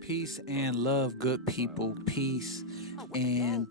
Peace and love, good people. Peace and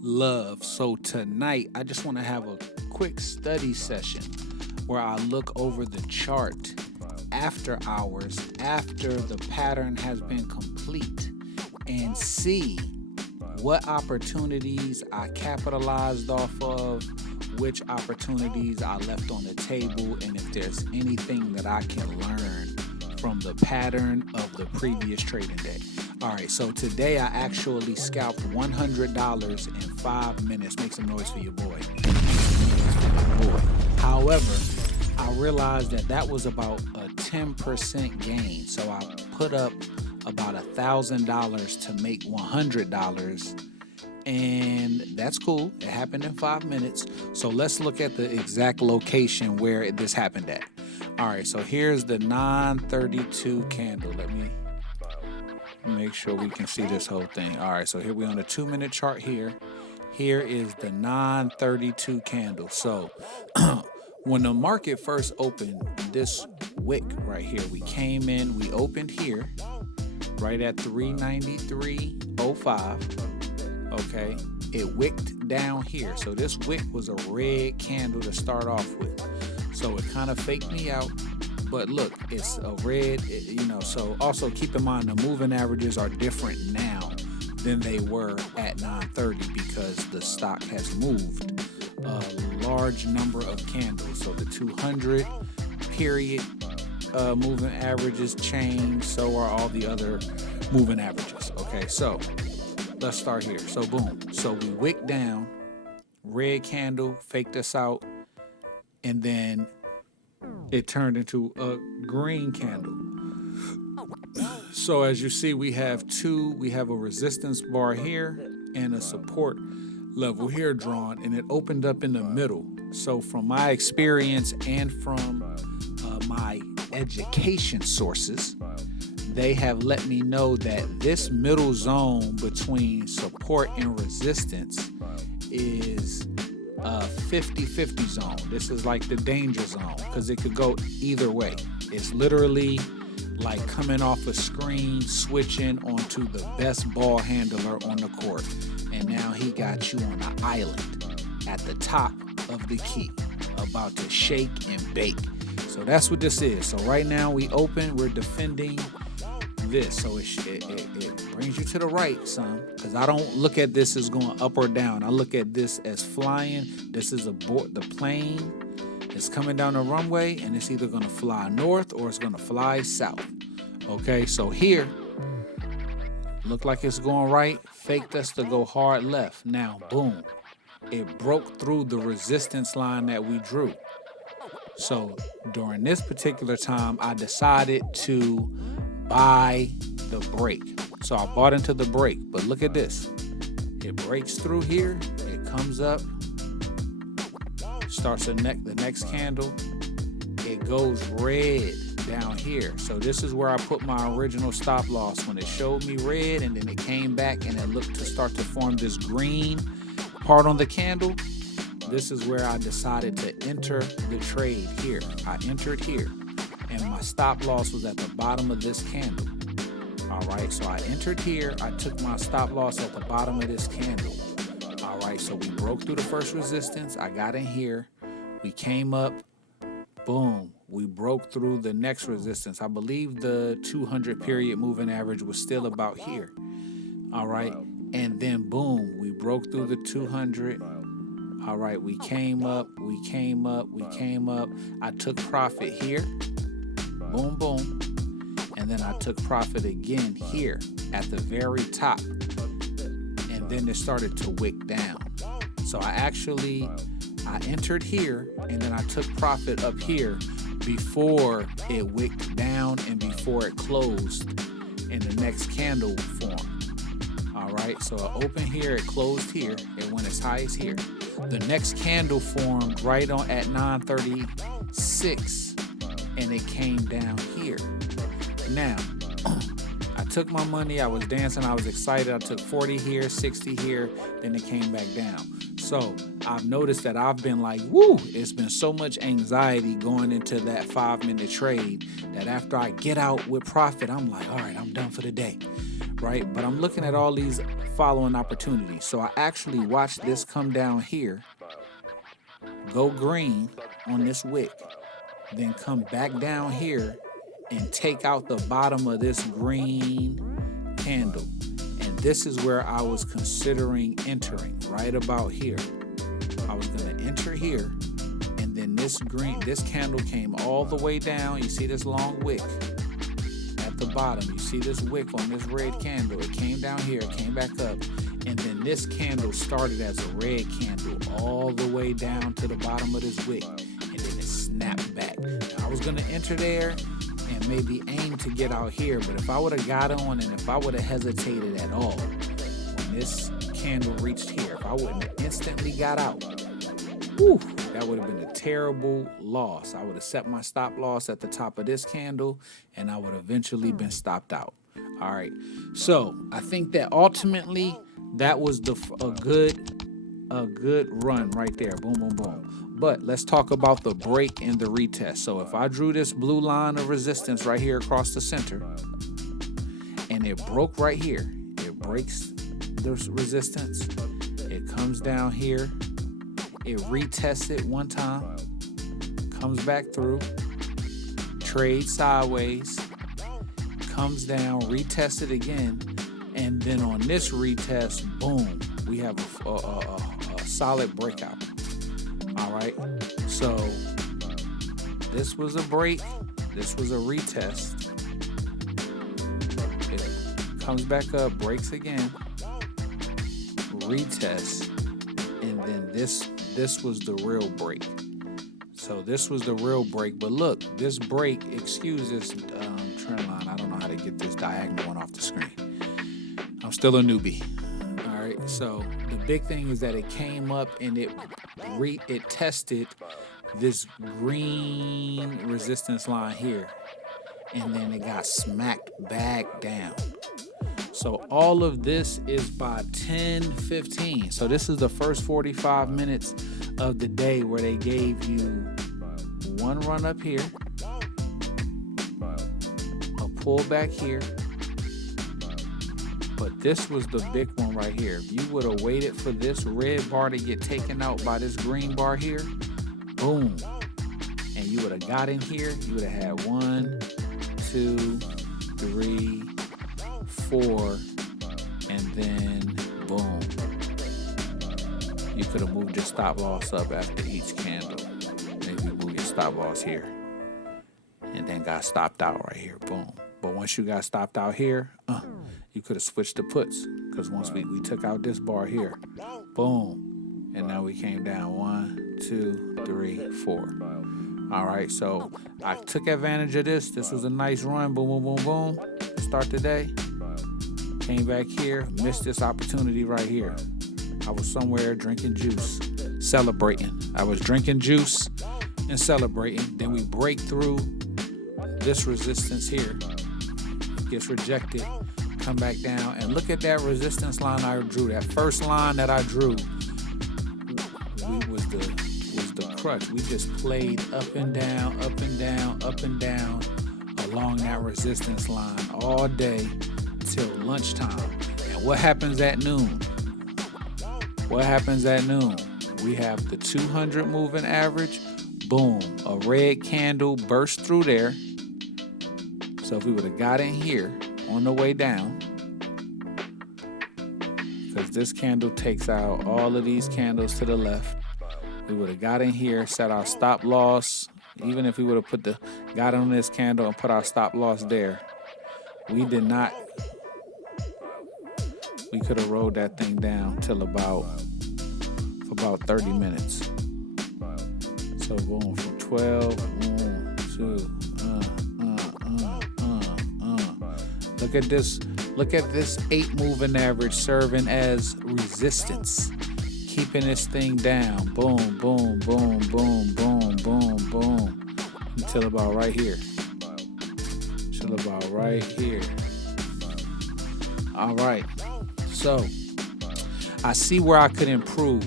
love. So, tonight, I just want to have a quick study session where I look over the chart after hours, after the pattern has been complete, and see what opportunities I capitalized off of, which opportunities I left on the table, and if there's anything that I can learn from the pattern of the previous trading day. All right, so today I actually scalped $100 in 5 minutes. Make some noise for your boy. However, I realized that was about a 10% gain. So I put up about $1,000 to make $100. And that's cool. It happened in 5 minutes. So let's look at the exact location where this happened at. All right, so here's the 932 candle. Let me make sure we can see this whole thing. All right, so here we're on the 2-minute chart here. Here is the 932 candle. So when the market first opened, this wick right here, we came in, we opened here right at 393.05. Okay, it wicked down here. So this wick was a red candle to start off with. So it kind of faked me out. But look, it's a red, so also keep in mind the moving averages are different now than they were at 9:30 because the stock has moved a large number of candles. So the 200 period moving averages changed, so are all the other moving averages. Okay, so let's start here. So boom. So we wicked down, red candle, faked us out, and then it turned into a green candle. So as you see, we have a resistance bar here and a support level here drawn, and it opened up in the middle. So from my experience and from my education sources, they have let me know that this middle zone between support and resistance is a 50-50 zone. This is like the danger zone because it could go either way. It's literally like coming off a screen, switching onto the best ball handler on the court. And now he got you on an island at the top of the key, about to shake and bake. So that's what this is. So right now we open, we're defending this. So it brings you to the right, son, because I don't look at this as going up or down. I look at this as flying. This is the plane. It's coming down the runway, and it's either going to fly north or it's going to fly south. Okay, so here, look like it's going right. Faked us to go hard left. Now, boom, it broke through the resistance line that we drew. So during this particular time, I decided to buy the break. So I bought into the break, but look at this. It breaks through here, it comes up, starts the next candle, it goes red down here. So this is where I put my original stop loss when it showed me red, and then it came back and it looked to start to form this green part on the candle. This is where I decided to enter the trade here. I entered here, and my stop loss was at the bottom of this candle. All right, so I entered here. I took my stop loss at the bottom of this candle. All right, so we broke through the first resistance. I got in here. We came up. Boom. We broke through the next resistance. I believe the 200 period moving average was still about here. All right, and then boom, we broke through the 200. All right, we came up. I took profit here. Boom, boom. And then I took profit again here at the very top. And then it started to wick down. So I entered here, and then I took profit up here before it wicked down and before it closed and the next candle formed. All right, so I opened here, it closed here, it went as high as here. The next candle formed right on at 936, and it came down here. Now, I took my money, I was dancing, I was excited. I took 40 here, 60 here, then it came back down. So I've noticed that I've been like, woo, it's been so much anxiety going into that 5-minute trade that after I get out with profit, I'm like, all right, I'm done for the day, right? But I'm looking at all these following opportunities. So I actually watched this come down here, go green on this wick, then come back down here and take out the bottom of this green candle. And this is where I was considering entering, right about here. I was going to enter here, and then this candle came all the way down. You see this long wick at the bottom. You see this wick on this red candle. It came down here, came back up, and then this candle started as a red candle all the way down to the bottom of this wick, and then it snapped back. Now, I was going to enter there and maybe aim to get out here, but if I would have got on and if I would have hesitated at all when this candle reached here, if I wouldn't have instantly got out, whew, that would have been a terrible loss. I would have set my stop loss at the top of this candle, and I would have eventually been stopped out. All right, so I think that ultimately that was a good run right there. Boom, boom, boom. But let's talk about the break and the retest. So if I drew this blue line of resistance right here across the center, and it broke right here, it breaks the resistance, it comes down here, it retests it one time, comes back through, trades sideways, comes down, retests it again, and then on this retest, boom, we have a solid breakout. All right, so this was a break, this was a retest. It comes back up, breaks again, retest, and then this was the real break. So this was the real break. But look, this break, excuse this trend line. I don't know how to get this diagonal one off the screen. I'm still a newbie. All right, so the big thing is that it came up and it tested this green resistance line here, and then it got smacked back down. So all of this is by 10:15. So this is the first 45 minutes of the day where they gave you one run up here, a pull back here, but this was the big one right here. If you would have waited for this red bar to get taken out by this green bar here, boom, and you would have got in here, you would have had 1, 2, 3, 4, and then boom, you could have moved your stop loss up after each candle. Maybe move your stop loss here and then got stopped out right here, boom. But once you got stopped out here, you could have switched to puts, because once we took out this bar here, boom, and now we came down 1, 2, 3, 4. All right, so I took advantage of this. This was a nice run, boom, boom, boom, boom. Start the day, came back here, missed this opportunity right here. I was somewhere drinking juice, celebrating. I was drinking juice and celebrating. Then we break through this resistance here, gets rejected, come back down, and look at that resistance line I drew. That first line that I drew was the crutch. We just played up and down, up and down, up and down along that resistance line all day till lunchtime. And what happens at noon? What happens at noon? We have the 200 moving average. Boom, a red candle burst through there. So if we would have got in here on the way down, because this candle takes out all of these candles to the left, we would have got in here, set our stop loss. Even if we would have got on this candle and put our stop loss there, we did not. We could have rolled that thing down till about 30 minutes. So going from 12, 1, 2, Look at this. Look at this 8 moving average serving as resistance, keeping this thing down. Boom, boom, boom, boom, boom, boom, boom, until about right here. Until about right here. All right. So I see where I could improve.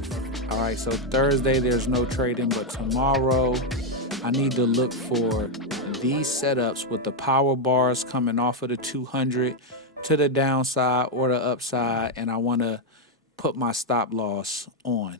All right, so Thursday there's no trading, but tomorrow I need to look for these setups with the power bars coming off of the 200 to the downside or the upside, and I want to put my stop loss on.